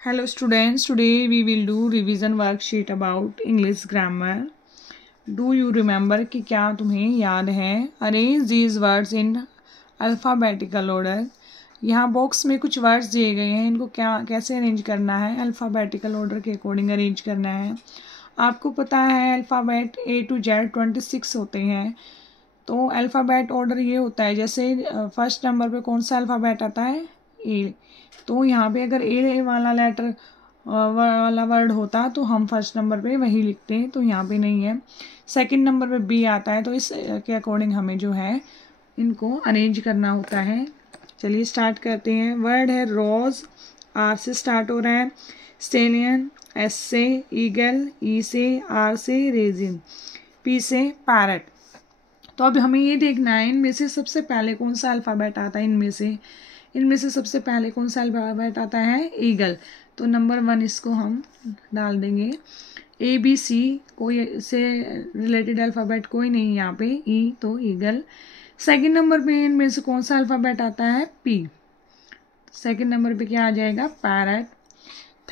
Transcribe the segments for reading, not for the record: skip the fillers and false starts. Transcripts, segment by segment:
Hello students, today we will do revision worksheet about English grammar. Do you remember कि क्या तुम्हें याद है? Arrange these words in alphabetical order. यहाँ box में कुछ वर्ड्स दिए गए हैं, इनको कैसे अरेंज करना है? अल्फ़ाबेटिकल ऑर्डर के अकॉर्डिंग अरेंज करना है. आपको पता है अल्फ़ाबेट A to Z 26 होते हैं. तो अल्फ़ाबेट ऑर्डर ये होता है, जैसे फर्स्ट नंबर पे कौन सा अल्फ़ाबेट आता है? ए. तो यहाँ पे अगर ए वाला लेटर वाला वर्ड होता तो हम फर्स्ट नंबर पे वही लिखते हैं, तो यहाँ पे नहीं है. सेकंड नंबर पे बी आता है, तो इस के अकॉर्डिंग हमें जो है इनको अरेंज करना होता है. चलिए स्टार्ट करते हैं. वर्ड है रोज, आर से स्टार्ट हो रहा है. स्टेलियन, एस से. ईगल, ई से. आर से रेजिन. पी से पैरट. तो अब हमें ये देखना है इनमें से सबसे पहले कौन सा अल्फ़ाबेट आता है. इनमें से सबसे पहले कौन सा अल्फ़ाबेट आता है? ईगल. तो नंबर 1 इसको हम डाल देंगे. ए बी सी कोई से रिलेटेड अल्फ़ाबेट कोई नहीं यहाँ पे. ई तो ईगल. सेकंड नंबर पे इनमें से कौन सा अल्फ़ाबेट आता है? पी. सेकंड नंबर पे क्या आ जाएगा? पैरट.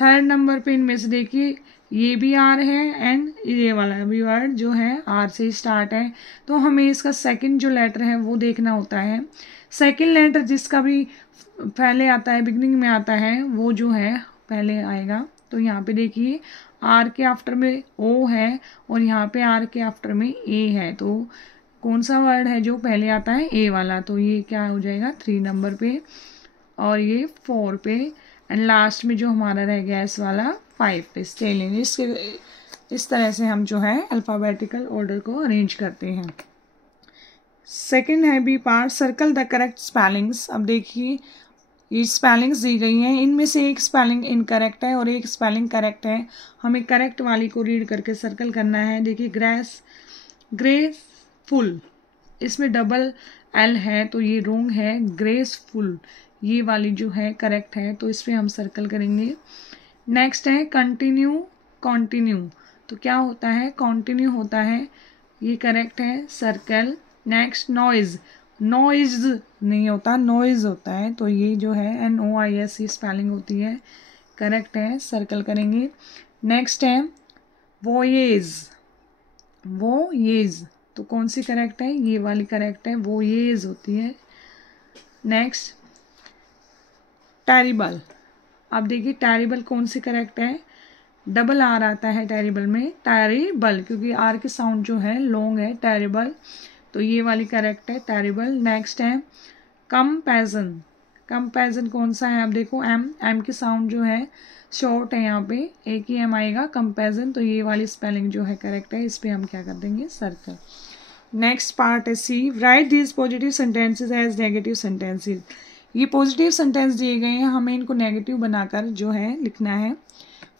थर्ड नंबर पे इनमें से देखिए ये भी आर है एंड ये वाला भी वर्ड जो है आर से स्टार्ट है, तो हमें इसका सेकंड जो लेटर है वो देखना होता है. सेकंड लेटर जिसका भी पहले आता है, बिगनिंग में आता है, वो जो है पहले आएगा. तो यहाँ पे देखिए आर के आफ्टर में ओ है और यहाँ पे आर के आफ्टर में ए है, तो कौन सा वर्ड है जो पहले आता है? ए वाला. तो ये क्या हो जाएगा? 3 नंबर पे और ये 4 पे एंड लास्ट में जो हमारा रह गया इस वाला 5 पे. स्टेलिंग. इस तरह से हम जो है अल्फ़ाबेटिकल ऑर्डर को अरेंज करते हैं. सेकंड है B part, circle the correct spellings. अब देखिए ये स्पेलिंग्स दी गई हैं, इनमें से एक स्पेलिंग इनकरेक्ट है और एक स्पेलिंग करेक्ट है. हमें करेक्ट वाली को रीड करके सर्कल करना है. देखिए ग्रेसफुल, इसमें डबल एल है तो ये रोंग है. ग्रेसफुल ये वाली जो है करेक्ट है, तो इस पर हम सर्कल करेंगे. नेक्स्ट है कॉन्टिन्यू. तो क्या होता है? कॉन्टिन्यू होता है, ये करेक्ट है, सर्कल. नेक्स्ट नॉइज नहीं होता, नॉइज होता है, तो ये जो है NOIS स्पेलिंग होती है, करेक्ट है, सर्कल करेंगे. नेक्स्ट है वोयेज. तो कौन सी करेक्ट है? ये वाली करेक्ट है, वोयेज होती है. Next terrible. अब देखिए टेरिबल कौन सी करेक्ट है? डबल आर आता है टेरिबल में, टेरिबल, क्योंकि आर की साउंड जो है लॉन्ग है. टेरिबल, तो ये वाली करेक्ट है, टेरिबल. नेक्स्ट है कंपैरिजन कौन सा है? अब देखो एम की साउंड जो है शॉर्ट है, यहाँ पे एक ही एम आएगा. कंपैरिजन, तो ये वाली स्पेलिंग जो है करेक्ट है, इस पर हम क्या कर देंगे? सर्कल. नेक्स्ट पार्ट है C, write these positive sentences as negative sentences. ये पॉजिटिव सेंटेंस दिए गए हैं, हमें इनको नेगेटिव बनाकर जो है लिखना है.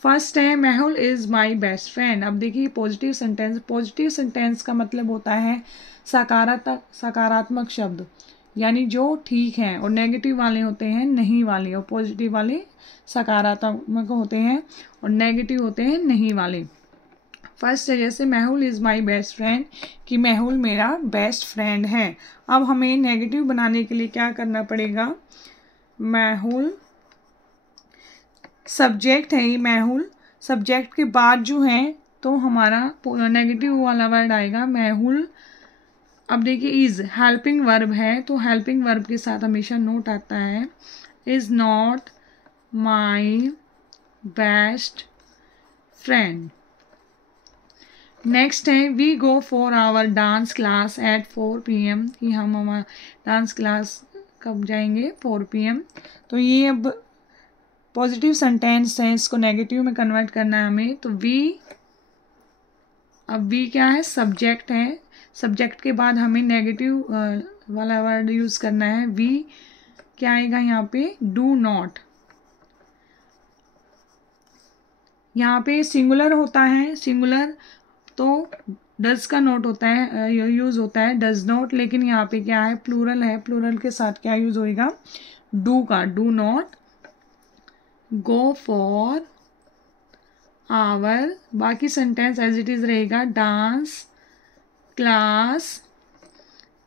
फर्स्ट है Mehul is my best friend. अब देखिए पॉजिटिव सेंटेंस का मतलब होता है सकारात्मक शब्द, यानी जो ठीक है, और नेगेटिव वाले होते हैं नहीं वाले, और पॉजिटिव वाले सकारात्मक होते हैं और नेगेटिव होते हैं नहीं वाले. फर्स्ट है जैसे Mehul is my best friend, कि मेहुल मेरा बेस्ट फ्रेंड है. अब हमें नेगेटिव बनाने के लिए क्या करना पड़ेगा? मेहुल सब्जेक्ट है, ये मेहुल सब्जेक्ट के बाद जो है तो हमारा नेगेटिव वाला वर्ड आएगा मेहुल. अब देखिए इज हेल्पिंग वर्ब है, तो हेल्पिंग वर्ब के साथ हमेशा नोट आता है, is not my best friend. Next है we go for our dance class at 4 PM, कि हम हमारा डांस क्लास कब जाएंगे? 4 PM. तो ये अब पॉजिटिव सेंटेंस है, इसको नेगेटिव में कन्वर्ट करना है हमें. तो अब वी क्या है? सब्जेक्ट है. सब्जेक्ट के बाद हमें नेगेटिव वाला वर्ड यूज करना है. वी क्या आएगा यहाँ पे? Do not. यहाँ पे सिंगुलर होता है, सिंगुलर तो डज का नोट होता है, यूज होता है, डज नॉट. लेकिन यहाँ पे क्या है? प्लूरल है, प्लूरल के साथ क्या यूज होएगा? डू का. Do not go for hour. बाकी सेंटेंस एज इट इज रहेगा. Dance class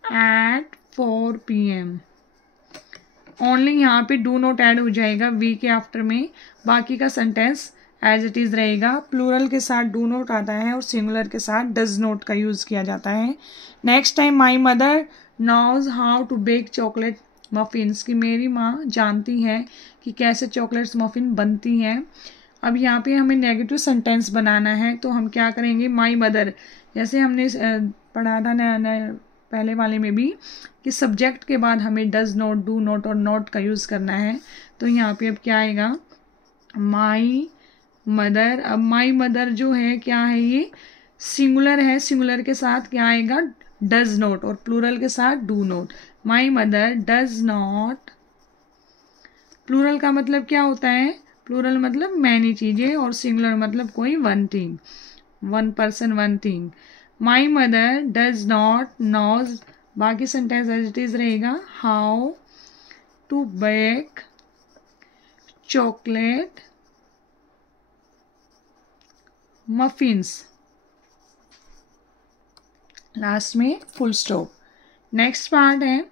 at 4 PM. Only यहाँ पे डू नॉट ऐड हो जाएगा वी के आफ्टर में, बाकी का सेंटेंस एज इट इज़ रहेगा। प्लूरल के साथ डू नॉट आता है और सिंगुलर के साथ डज नॉट का यूज़ किया जाता है। Next time my mother knows how to bake chocolate muffins, कि मेरी माँ जानती है कि कैसे चॉकलेट्स मफिन बनती हैं। अब यहाँ पे हमें नेगेटिव सेंटेंस बनाना है, तो हम क्या करेंगे, माई मदर, जैसे हमने पढ़ा था पहले वाले में भी कि सब्जेक्ट के बाद हमें डज नॉट, डू नॉट और नॉट का यूज़ करना है। तो यहाँ पे अब क्या आएगा, माई मदर। अब माई मदर जो है क्या है, ये सिंगुलर है, सिंगुलर के साथ क्या आएगा, डज नॉट, और प्लूरल के साथ do not. My mother does not, plural का मतलब क्या होता है, प्लूरल मतलब मैनी चीज़ें, और सिंगुलर मतलब कोई one thing, one person one thing. My mother does not knows, बाकी सेंटेंस एज इट इज रहेगा, how to bake chocolate muffins, last में फुल स्टॉप। नेक्स्ट पार्ट है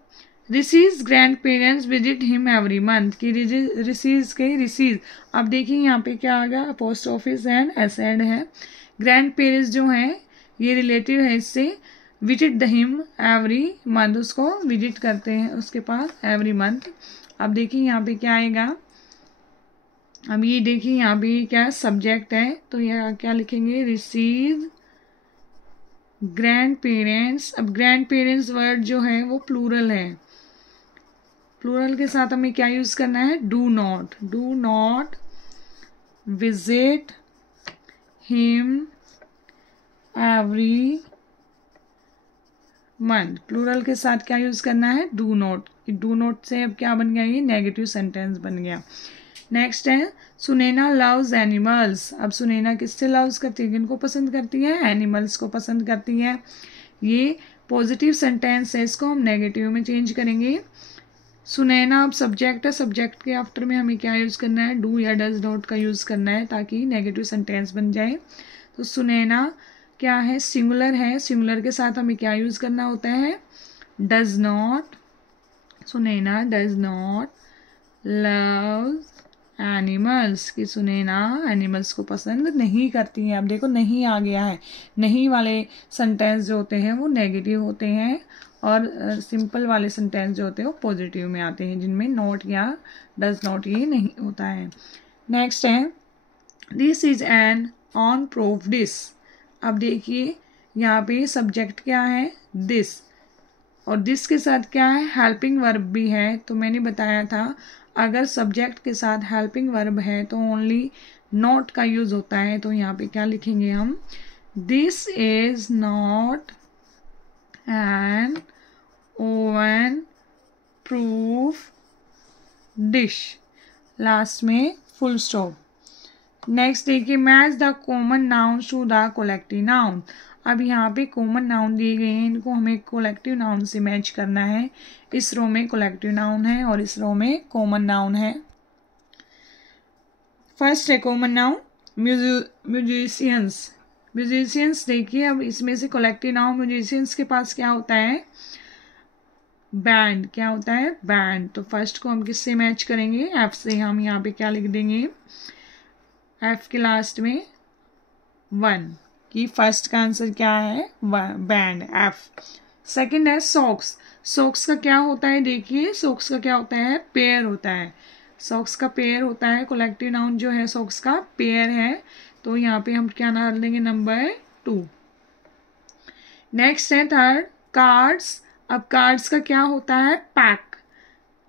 Rishi's grandparents visit him every month, की ऋषिज के ऋषिज, अब देखिए यहाँ पे क्या आ गया, पोस्ट ऑफिस एंड एसेड है। ग्रैंड पेरेंट्स जो है ये रिलेटिव है इससे, visit the him every month, उसको विजिट करते हैं उसके पास एवरी मंथ। अब देखिए यहाँ पे क्या आएगा, अब ये देखिए यहाँ पे क्या सब्जेक्ट है, तो यह क्या लिखेंगे, रिसीव ग्रैंड पेरेंट्स। अब ग्रैंड पेरेंट्स वर्ड जो है वो प्लूरल है, प्लूरल के साथ हमें क्या यूज करना है, do not, do not visit him every month, plural के साथ क्या यूज करना है, डू नॉट। डू नॉट से अब क्या बन गया, ये नेगेटिव सेंटेंस बन गया। नेक्स्ट है सुनैना लव्स एनिमल्स। अब सुनैना किससे लव्स करती है, किनको पसंद करती है, एनिमल्स को पसंद करती है। ये पॉजिटिव सेंटेंस है, इसको हम नेगेटिव में चेंज करेंगे। सुनैना अब सब्जेक्ट है, सब्जेक्ट के आफ्टर में हमें क्या यूज़ करना है, डू या डज नॉट का यूज़ करना है ताकि नेगेटिव सेंटेंस बन जाए। तो सुनैना क्या है, सिंगुलर है, सिंगुलर के साथ हमें क्या यूज़ करना होता है, does not. Sunaina does not love animals, की सुनैना एनिमल्स को पसंद नहीं करती है। अब देखो नहीं आ गया है, नहीं वाले सेंटेंस जो होते हैं वो नेगेटिव होते हैं, और सिंपल वाले सेंटेंस जो होते हैं वो पॉजिटिव में आते हैं, जिनमें नॉट या डज नॉट ये नहीं होता है। नेक्स्ट है this is an on proof dish. अब देखिए यहाँ पे सब्जेक्ट क्या है, दिस, और दिस के साथ क्या है, हेल्पिंग वर्ब भी है। तो मैंने बताया था अगर सब्जेक्ट के साथ हेल्पिंग वर्ब है तो ओनली नॉट का यूज होता है। तो यहाँ पे क्या लिखेंगे हम, this is not an ovenproof dish, last में फुल स्टॉप। नेक्स्ट देखिए match the common noun to the collective noun. अब यहाँ पे कॉमन नाउन दिए गए हैं, इनको हमें कोलेक्टिव नाउन से मैच करना है। इस रो में कोलेक्टिव नाउन है और इस रो में कॉमन नाउन है। फर्स्ट है कॉमन नाउन म्यूजिशियंस। म्यूजिशियंस देखिए अब इसमें से कोलेक्टिव नाउन म्यूजिशियंस के पास क्या होता है, बैंड, क्या होता है, बैंड। तो फर्स्ट को हम किससे मैच करेंगे, एफ से। हम यहाँ पे क्या लिख देंगे, एफ के लास्ट में 1, कि फर्स्ट का आंसर क्या है, बैंड, एफ। सेकंड है सॉक्स। सॉक्स का क्या होता है, देखिए सॉक्स का क्या होता है, पेयर होता है। सॉक्स का पेयर होता है, कोलेक्टिव नाउन जो है सॉक्स का पेयर है। तो यहाँ पे हम क्या डाल देंगे, नंबर 2। नेक्स्ट है थर्ड कार्ड्स। अब कार्ड्स का क्या होता है, पैक।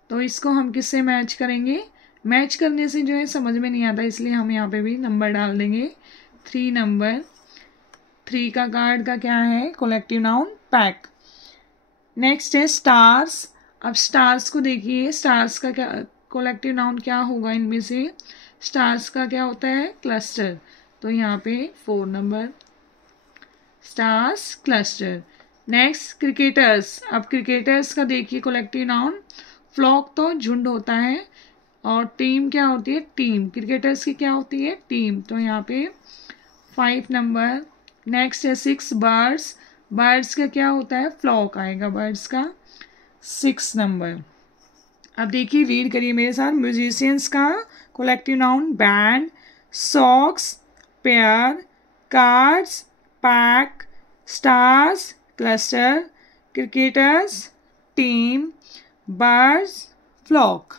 तो इसको हम किससे मैच करेंगे, मैच करने से जो है समझ में नहीं आता, इसलिए हम यहाँ पे भी नंबर डाल देंगे 3 नंबर। 3 का कार्ड का क्या है, कोलेक्टिव नाउन पैक। नेक्स्ट है स्टार्स। अब स्टार्स को देखिए, स्टार्स का क्या कोलेक्टिव नाउन क्या होगा, इनमें से स्टार्स का क्या होता है, क्लस्टर। तो यहाँ पे 4 number, stars cluster. Next cricketers. अब क्रिकेटर्स का देखिए कोलेक्टिव नाउन, फ्लॉक तो झुंड होता है, और टीम क्या होती है, टीम। क्रिकेटर्स की क्या होती है, टीम। तो यहाँ पे 5 नंबर। नेक्स्ट है 6 बर्ड्स। बर्ड्स का क्या होता है, फ्लॉक आएगा बर्ड्स का, 6 नंबर। अब देखिए, रीड करिए मेरे साथ। म्यूजिशियंस का collective noun band, socks pair, cards pack, stars cluster, cricketers team, birds flock.